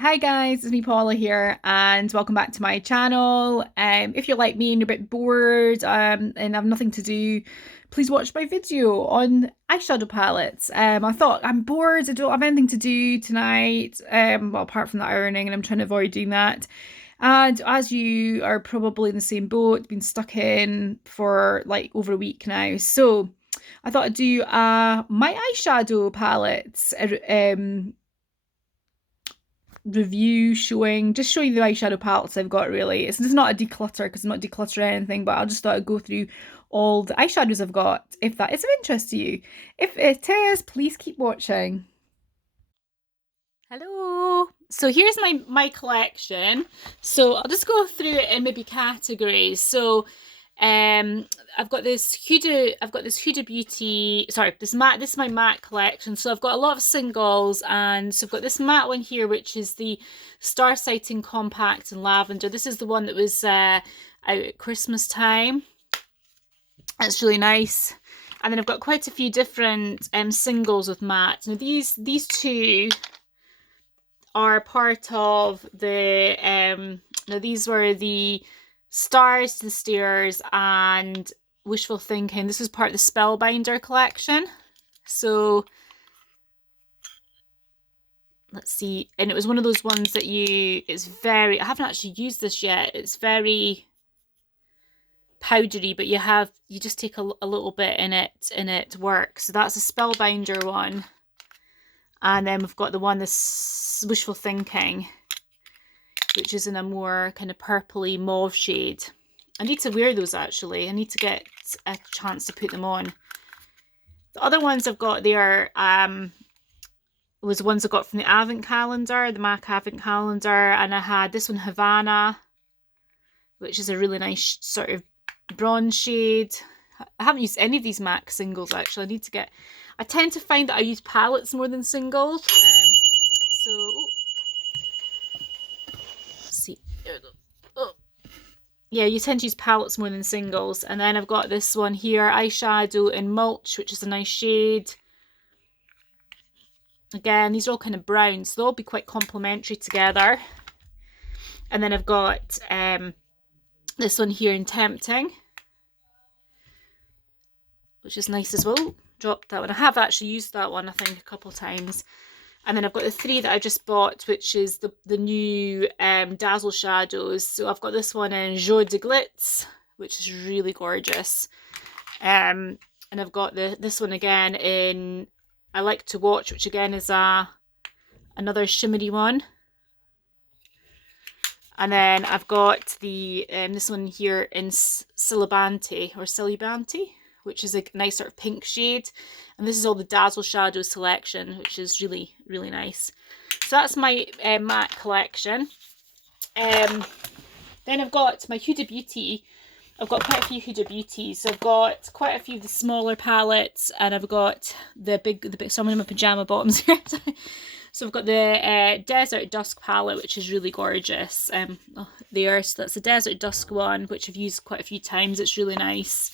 Hi guys, it's me Paula here and welcome back to my channel. If you're like me and you're a bit bored and have nothing to do, please watch my video on eyeshadow palettes. I thought I'm bored, I don't have anything to do tonight, well apart from the ironing, and I'm trying to avoid doing that. And as you are probably in the same boat, been stuck in for like over a week now, so I thought I'd do my eyeshadow palettes review showing, just show you the eyeshadow palettes I've got really. It's not a declutter because I'm not decluttering anything, but I just thought I'd go through all the eyeshadows I've got if that is of interest to you. If it is, please keep watching. Hello. So here's my collection. So I'll just go through it in maybe categories. So I've got this Huda Beauty, sorry, this is my matte collection. So I've got a lot of singles, and so I've got this matte one here, which is the Star Sighting Compact in Lavender. This is the one that was out at Christmas time. It's really nice. And then I've got quite a few different singles with matte. Now these two are part of the now these were the Stars to the Stairs and Wishful Thinking. This was part of the Spellbinder collection. So let's see, and it was one of those ones that it's very, I haven't actually used this yet, it's very powdery, but you just take a little bit in it to work. So that's a Spellbinder one. And then we've got the one, this Wishful Thinking, which is in a more kind of purpley mauve shade. I need to wear those actually. I need to get a chance to put them on. The other ones I've got there was the ones I got from the Advent calendar, the MAC Advent calendar, and I had this one, Havana, which is a really nice sort of bronze shade. I haven't used any of these MAC singles actually. I tend to find that I use palettes more than singles. Let's see. There we go. Oh. Yeah, you tend to use palettes more than singles. And then I've got this one here, eyeshadow in Mulch, which is a nice shade. Again, these are all kind of brown, so they'll all be quite complementary together. And then I've got this one here in Tempting, which is nice as well. Dropped that one. I have actually used that one, I think, a couple of times. And then I've got the three that I just bought, which is the new Dazzle shadows. So I've got this one in Jour de Glitz, which is really gorgeous. And I've got this one again in I Like to Watch, which again is another shimmery one. And then I've got the this one here in Silibante, which is a nice sort of pink shade. And this is all the Dazzle Shadow selection, which is really, really nice. So that's my matte collection. Then I've got my Huda Beauty. I've got quite a few Huda Beauties. So I've got quite a few of the smaller palettes, and I've got the big, so I'm in my pajama bottoms here. So I've got the Desert Dusk palette, which is really gorgeous. There, so that's the Desert Dusk one, which I've used quite a few times. It's really nice.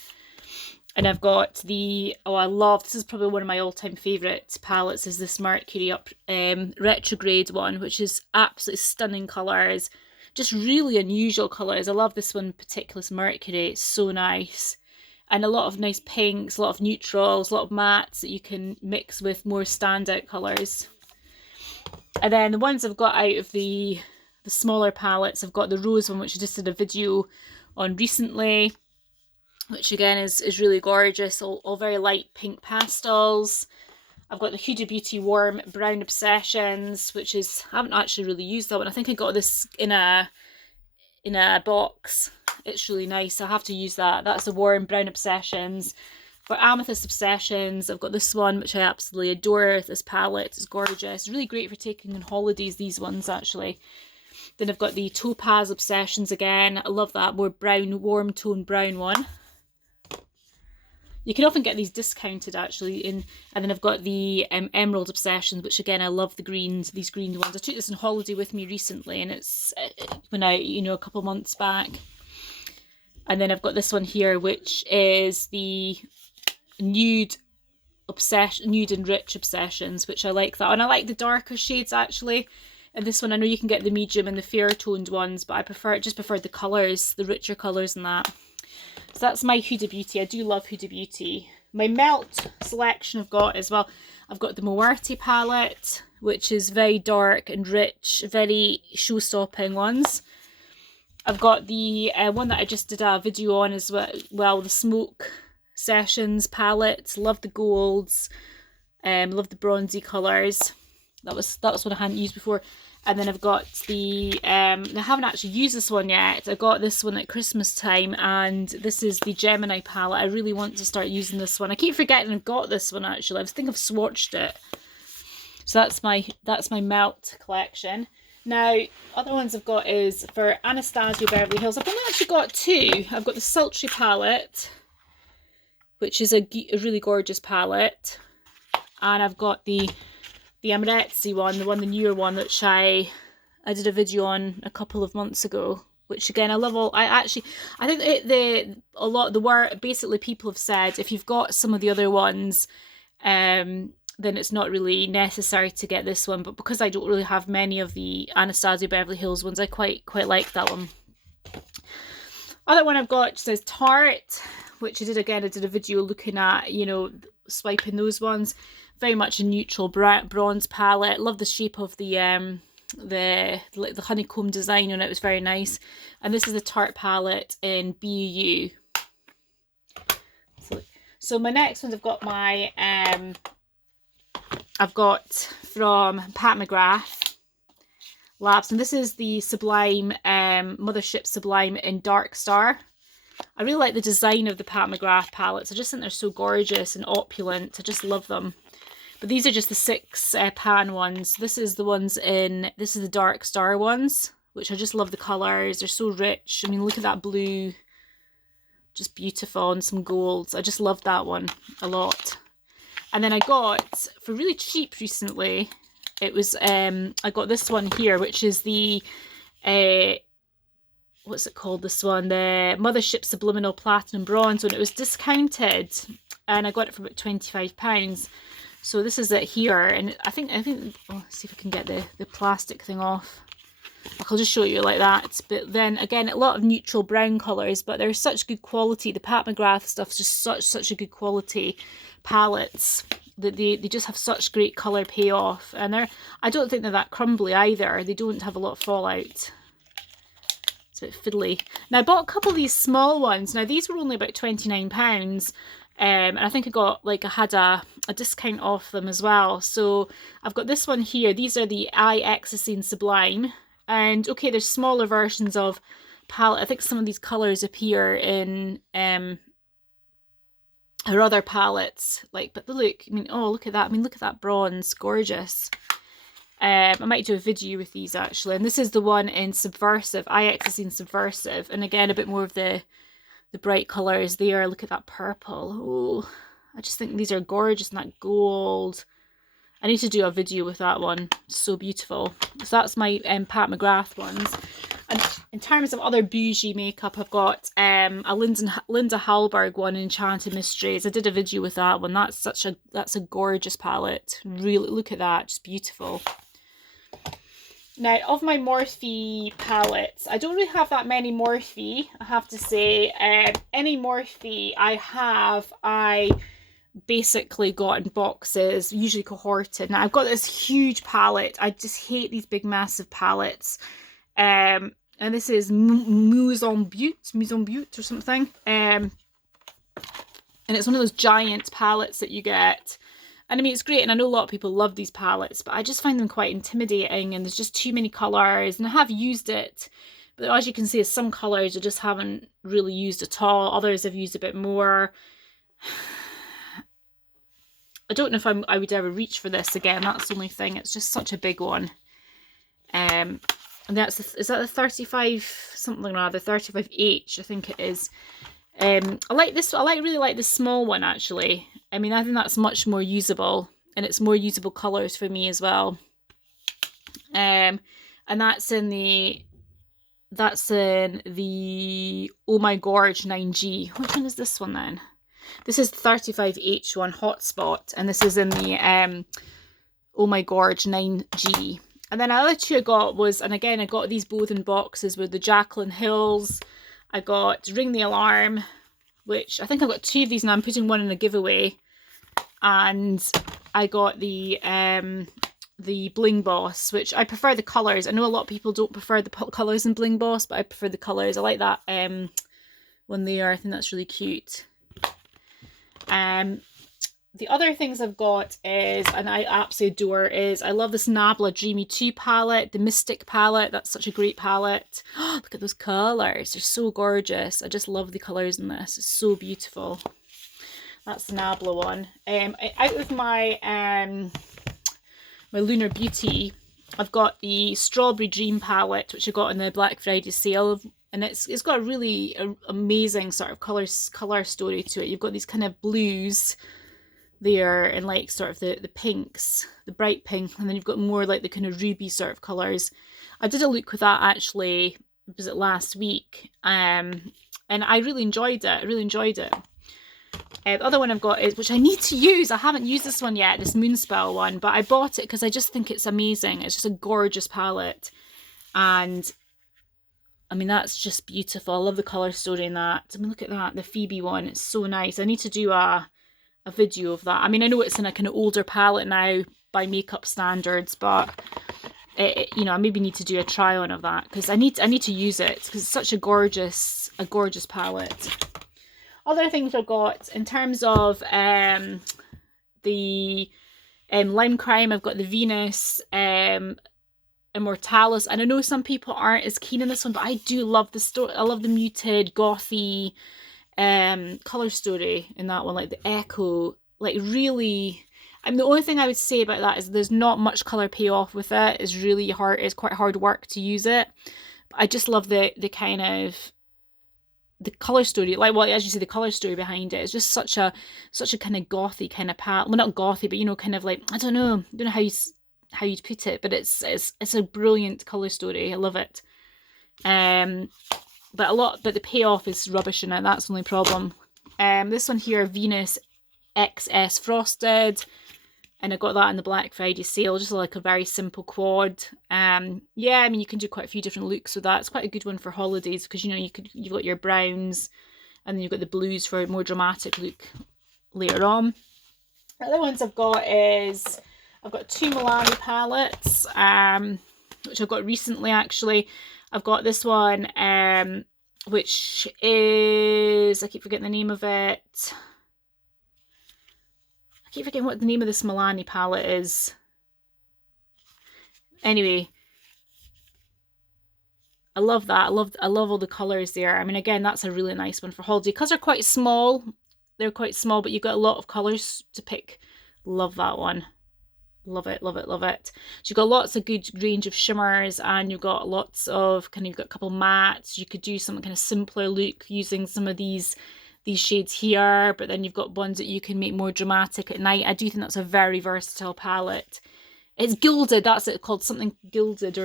And I've got this is probably one of my all-time favourite palettes, is this Mercury Retrograde one, which is absolutely stunning colours. Just really unusual colours. I love this one in particular, this Mercury. It's so nice. And a lot of nice pinks, a lot of neutrals, a lot of mattes that you can mix with more standout colours. And then the ones I've got out of the smaller palettes, I've got the Rose one, which I just did a video on recently, which again is really gorgeous, all very light pink pastels. I've got the Huda Beauty Warm Brown Obsessions, which is, I haven't actually really used that one. I think I got this in a box. It's really nice. I have to use that. That's the Warm Brown Obsessions. For Amethyst Obsessions, I've got this one, which I absolutely adore. This palette is gorgeous. It's really great for taking on holidays, these ones actually. Then I've got the Topaz Obsessions again. I love that more brown, warm tone brown one. You can often get these discounted actually and then I've got the Emerald Obsessions, which again I love these green ones. I took this on holiday with me recently, and it went out, a couple months back. And then I've got this one here, which is the Nude and Rich Obsessions, which I like that. And I like the darker shades actually. And this one, I know you can get the medium and the fair toned ones, but I just prefer the colours, the richer colours and that. So that's my Huda Beauty. I do love Huda Beauty. My melt selection I've got as well. I've got the Morphe palette, which is very dark and rich, very show-stopping ones. I've got the one that I just did a video on as well, the Smoke Sessions palette. Love the golds, love the bronzy colours. That was one I hadn't used before. And then I've got the, I haven't actually used this one yet. I got this one at Christmas time, and this is the Gemini palette. I really want to start using this one. I keep forgetting I've got this one actually. I think I've swatched it. So that's my melt collection. Now, other ones I've got is for Anastasia Beverly Hills. I've only actually got two. I've got the Sultry palette, which is a really gorgeous palette. And I've got the Amarezzi one, the newer one, which I did a video on a couple of months ago, which again, I love all. I think basically people have said if you've got some of the other ones, then it's not really necessary to get this one. But because I don't really have many of the Anastasia Beverly Hills ones, I quite like that one. Other one I've got says Tarte, which I did a video looking at, you know, swiping those ones. Very much a neutral bronze palette. Love the shape of the honeycomb design on it. It was very nice. And this is the Tarte palette in BU. So my next ones, I've got my I've got from Pat McGrath Labs, and this is the Sublime Mothership Sublime in Dark Star. I really like the design of the Pat McGrath palettes. I just think they're so gorgeous and opulent. I just love them. But these are just the 6 pan ones. This is the Dark Star ones, which I just love the colours. They're so rich. I mean, look at that blue. Just beautiful, and some golds. I just love that one a lot. And then I got, for really cheap recently, it was, I got this one here, which is the, what's it called, this one? The Mothership Subliminal Platinum Bronze, when it was discounted. And I got it for about £25. So this is it here, and I think, let's see if I can get the plastic thing off. I'll just show you like that. But then again, a lot of neutral brown colours, but they're such good quality. The Pat McGrath stuff's just such a good quality palettes that they just have such great colour payoff, and I don't think they're that crumbly either. They don't have a lot of fallout. It's a bit fiddly. Now I bought a couple of these small ones. Now these were only about £29. And I think I had a discount off them as well. So I've got this one here. These are the Eye Ecstasy and Sublime. And okay, there's smaller versions of palette. I think some of these colours appear in her other palettes. But look, I mean, oh, look at that. I mean, look at that bronze. Gorgeous. I might do a video with these actually. And this is the one in Subversive, Eye Ecstasy and Subversive. And again, a bit more of the bright colours there. Look at that purple. Oh, I just think these are gorgeous, and that gold. I need to do a video with that one. It's so beautiful. So that's my Pat McGrath ones. And in terms of other bougie makeup, I've got a Linda Hallberg one, Enchanted Mysteries. I did a video with that one. That's a gorgeous palette. Really, look at that, just beautiful. Now, of my Morphe palettes, I don't really have that many Morphe, I have to say. Any Morphe I basically got in boxes, usually cohorted. Now, I've got this huge palette. I just hate these big, massive palettes. And this is Maison Butte or something. And it's one of those giant palettes that you get. And I mean, it's great, and I know a lot of people love these palettes, but I just find them quite intimidating, and there's just too many colours, and I have used it, but as you can see, some colours I just haven't really used at all. Others I've used a bit more. I don't know if I would ever reach for this again, that's the only thing. It's just such a big one. And is that the 35 something or other, 35H, I think it is. I like this. Really like this small one actually. I mean, I think that's much more usable, and it's more usable colours for me as well. And that's in the Oh My Gorge 9G. Which one is this one then? This is the 35H one, Hotspot, and this is in the Oh My Gorge 9G. And then the other two I got was, and again, I got these both in boxes, were the Jaclyn Hills. I got Ring the Alarm, which I think I've got two of these now. I'm putting one in a giveaway. And I got the Bling Boss, which I prefer the colours. I know a lot of people don't prefer the colours in Bling Boss, but I prefer the colours. I like that one there. I think that's really cute. The other things I've got is, and I absolutely adore, is I love this Nabla Dreamy 2 palette, the Mystic palette. That's such a great palette. Oh, look at those colours. They're so gorgeous. I just love the colours in this. It's so beautiful. That's the Nabla one. Out of my my Lunar Beauty, I've got the Strawberry Dream palette, which I got in the Black Friday sale, and it's got a really amazing sort of color story to it. You've got these kind of blues there, and like sort of the pinks, the bright pink, and then you've got more like the kind of ruby sort of colours. I did a look with that actually, was it last week? And I really enjoyed it. The other one I've got is, which I need to use. I haven't used this one yet, this Moonspell one, but I bought it because I just think it's amazing. It's just a gorgeous palette. And I mean, that's just beautiful. I love the colour story in that. I mean, look at that, the Phoebe one. It's so nice. I need to do a video of that. I mean, I know it's in a kind of older palette now by makeup standards, but you know, I maybe need to do a try on of that because I need to use it because it's such a gorgeous palette. Other things I've got in terms of the Lime Crime, I've got the Venus Immortalis, and I know some people aren't as keen on this one, but I do love the story. I love the muted, gothy colour story in that one, like the echo, like really. I mean, the only thing I would say about that is there's not much colour payoff with it. It's really hard. It's quite hard work to use it. But I just love the kind of the colour story, like, well, as you say, the colour story behind it is just such a kind of gothy kind of palette. Well, not gothy, but you know, kind of like, I don't know how you'd put it, but it's a brilliant colour story. I love it. But the payoff is rubbish in it. That's the only problem. This one here, Venus XS Frosted, and I got that in the Black Friday sale, just like a very simple quad. Yeah, I mean, you can do quite a few different looks with that. It's quite a good one for holidays because, you know, you've got your browns and then you've got the blues for a more dramatic look later on. The other ones I've got is, I've got two Milani palettes, which I've got recently actually. I've got this one, which is, I keep forgetting the name of it. I keep forgetting what the name of this Milani palette is. Anyway, I love that. I love all the colours there. I mean, again, that's a really nice one for holiday because they're quite small. They're quite small, but you've got a lot of colours to pick. Love that one. Love it, love it, love it. So you've got lots of good range of shimmers, and you've got lots of you've got a couple mattes. You could do some kind of simpler look using some of these shades here, but then you've got ones that you can make more dramatic at night. I do think that's a very versatile palette. It's gilded, that's it, called something gilded.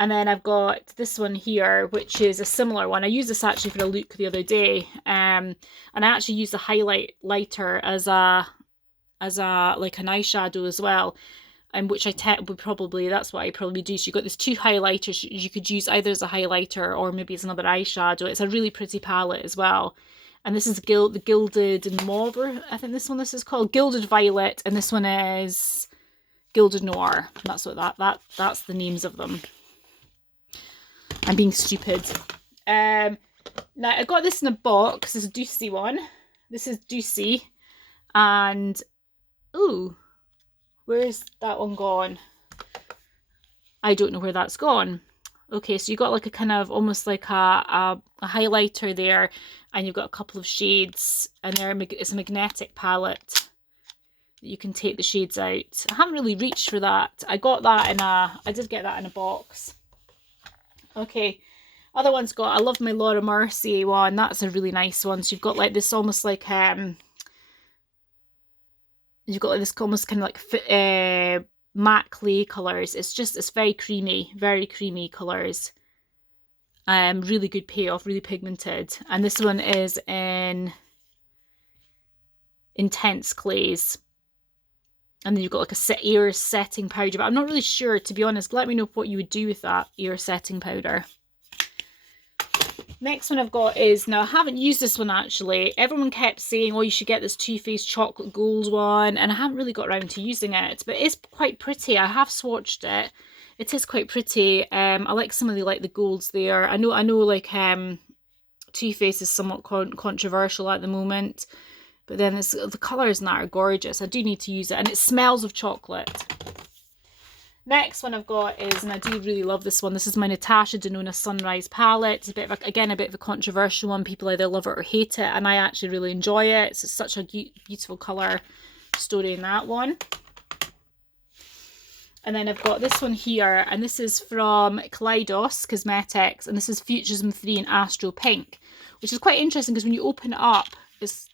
And then I've got this one here, which is a similar one. I used this actually for a look the other day, and I actually used a highlight lighter as a like an eyeshadow as well, and which would probably, that's what I probably do. So you've got these two highlighters you could use either as a highlighter or maybe as another eyeshadow. It's a really pretty palette as well. And this is the Gilded and Mauve, I think this is called Gilded Violet, and this one is Gilded Noir. That's what that's the names of them. I'm being stupid. Now I got this in a box. This is a Dulce one. This is Dulce, and ooh, where's that one gone? I don't know where that's gone. Okay, so you got like a kind of almost like a highlighter there, and you've got a couple of shades, and it's a magnetic palette. You can take the shades out. I haven't really reached for that. I did get that in a box. Okay, other one's got, I love my Laura Mercier one. That's a really nice one. So you've got like this almost like you've got like this almost kind of like matte clay colours. It's very creamy colours. Really good payoff, really pigmented. And this one is in Intense Clays. And then you've got like a ear setting powder, but I'm not really sure, to be honest. Let me know what you would do with that ear setting powder. Next one I've got is, now I haven't used this one actually. Everyone kept saying, oh, you should get this Too Faced chocolate gold one, and I haven't really got around to using it, but it's quite pretty. I have swatched it. It is quite pretty. I like some of the golds there. I know like Too Faced is somewhat controversial at the moment, but then the colours in that are gorgeous. I do need to use it, and it smells of chocolate. Next one I've got is, and I do really love this one, this is my Natasha Denona Sunrise palette. It's a bit of a controversial one. People either love it or hate it, and I actually really enjoy it. It's such a beautiful colour story in that one. And then I've got this one here, and this is from Kaleidos Cosmetics, and this is Futurism 3 in Astro Pink, which is quite interesting because when you open it up, it's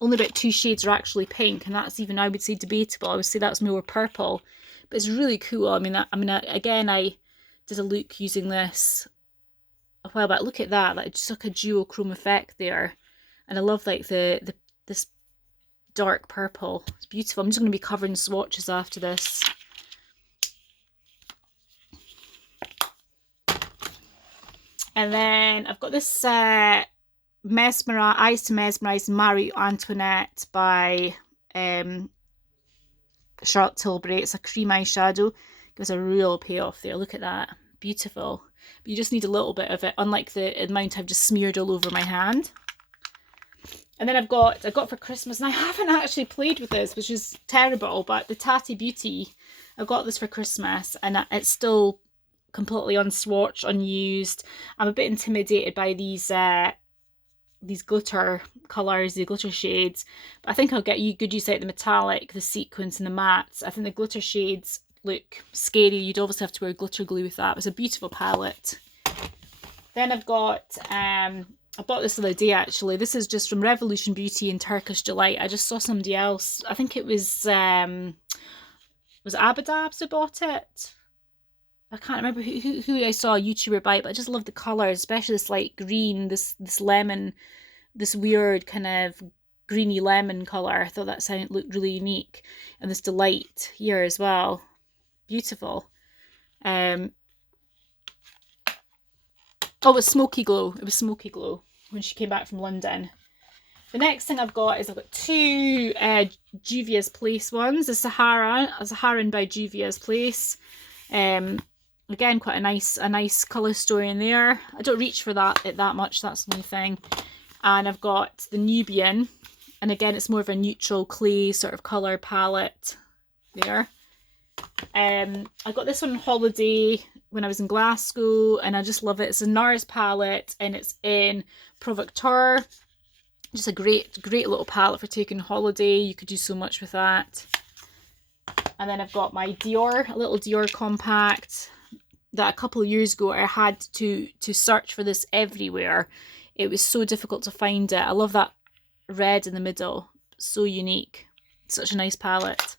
only about 2 shades are actually pink, and that's even, I would say, debatable. I would say that's more purple. But it's really cool. I mean, again, I did a look using this a while back. Look at that, like just like a duochrome effect there, and I love like this dark purple. It's beautiful. I'm just going to be covering swatches after this. And then I've got this Eyes to Mesmerize Marie Antoinette by Charlotte Tilbury. It's a cream eyeshadow. Gives a real payoff there. Look at that. Beautiful. But you just need a little bit of it, unlike the amount I've just smeared all over my hand. And then I got for Christmas, and I haven't actually played with this, which is terrible, but the Tati Beauty, I got this for Christmas, and it's still completely unswatched, unused. I'm a bit intimidated by these glitter colours, the glitter shades, but I think I'll get good use out of the metallic, the sequins and the mattes. I think the glitter shades look scary. You'd obviously have to wear glitter glue with that. It's a beautiful palette. Then I've got I bought this the other day actually. This is just from Revolution Beauty and Turkish Delight. I just saw somebody else, I think it was Abadabs who bought it. I can't remember who I saw a YouTuber buy it, but I just love the colours, especially this light green, this lemon, this weird kind of greeny lemon colour. I thought that looked really unique. And this Delight here as well. Beautiful. Oh, it was Smoky Glow. It was Smoky Glow when she came back from London. The next thing I've got is I've got 2 Juvia's Place ones. The Saharan by Juvia's Place. Again, quite a nice colour story in there. I don't reach for that much, that's the only thing. And I've got the Nubian, and again it's more of a neutral clay sort of colour palette there. I got this one on holiday when I was in Glasgow, and I just love it. It's a Noras palette, and it's in Provocateur. Just a great little palette for taking holiday. You could do so much with that. And then I've got my Dior, a little Dior compact that a couple of years ago I had to search for this everywhere. It was so difficult to find it. I love that red in the middle. So unique. Such a nice palette.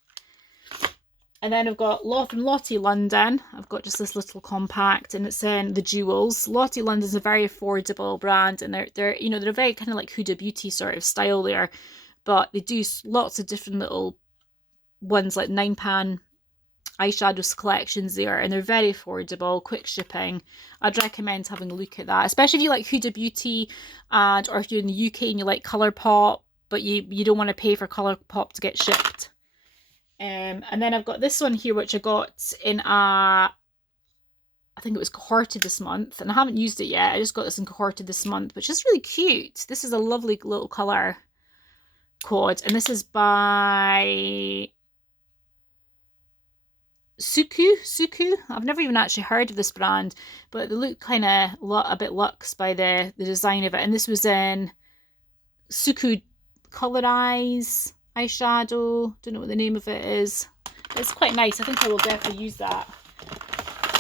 And then I've got from Lottie London. I've got just this little compact, and it's in the jewels. Lottie London's a very affordable brand, and they're a very kind of like Huda Beauty sort of style there, but they do lots of different little ones, like £9 eyeshadows collections there, and they're very affordable, quick shipping. I'd recommend having a look at that, especially if you like Huda Beauty, or if you're in the UK and you like Colourpop, but you don't want to pay for Colourpop to get shipped. And then I've got this one here, which I got in I think it was cohorted this month, and I haven't used it yet. I just got this in cohorted this month, which is really cute. This is a lovely little colour code, and this is by Suku. I've never even actually heard of this brand, but they look kind of a bit luxe by the design of it. And this was in Suku Colorize eyeshadow. Don't know what the name of it is. But it's quite nice. I think I will definitely use that.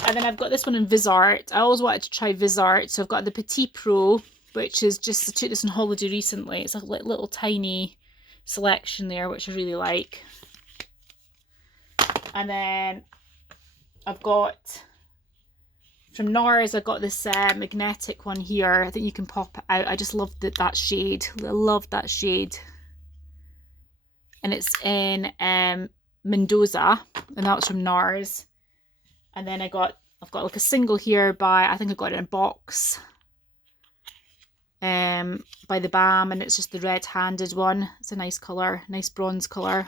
And then I've got this one in Vizart. I always wanted to try Vizart, so I've got the Petit Pro, which is just, I took this on holiday recently. It's a little tiny selection there, which I really like. And then I've got from Noras, I've got this magnetic one here. I think you can pop it out. I just love that shade. I love that shade. And it's in Mendoza, and that was from Nars. And then I've got like a single here by, I think I got it in a box, by the Balm, and it's just the red-handed one. It's a nice colour, nice bronze colour.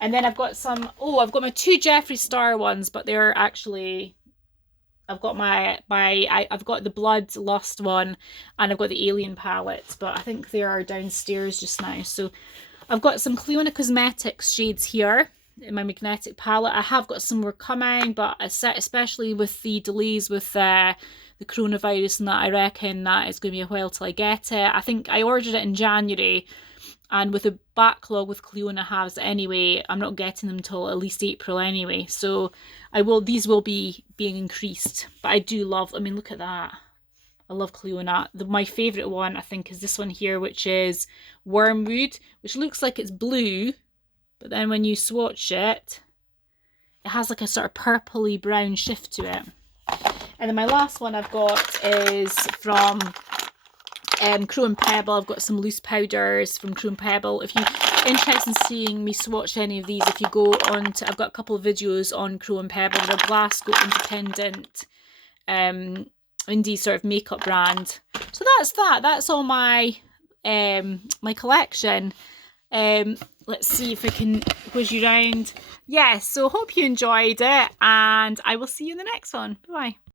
And then I've got some, I've got my 2 Jeffree Star ones, but they're actually, I've got I've got the Blood Lust one, and I've got the Alien palette, but I think they are downstairs just now. So I've got some Clionadh Cosmetics shades here in my magnetic palette. I have got some more coming, but especially with the delays with the coronavirus and that, I reckon that it's going to be a while till I get it. I think I ordered it in January, and with the backlog with Clionadh has anyway, I'm not getting them till at least April anyway. So these will be being increased. But I do love, I mean, look at that. I love Clionadh. My favourite one, I think, is this one here, which is Wormwood, which looks like it's blue, but then when you swatch it, it has like a sort of purpley brown shift to it. And then my last one I've got is from Crow & Pebble. I've got some loose powders from Crow & Pebble. If you're interested in seeing me swatch any of these, if you go on to, I've got a couple of videos on Crow & Pebble. They're a Glasgow independent indie sort of makeup brand. So that's that. That's all my my collection. Let's see if I can whiz you around. Yes, so hope you enjoyed it, and I will see you in the next one. Bye.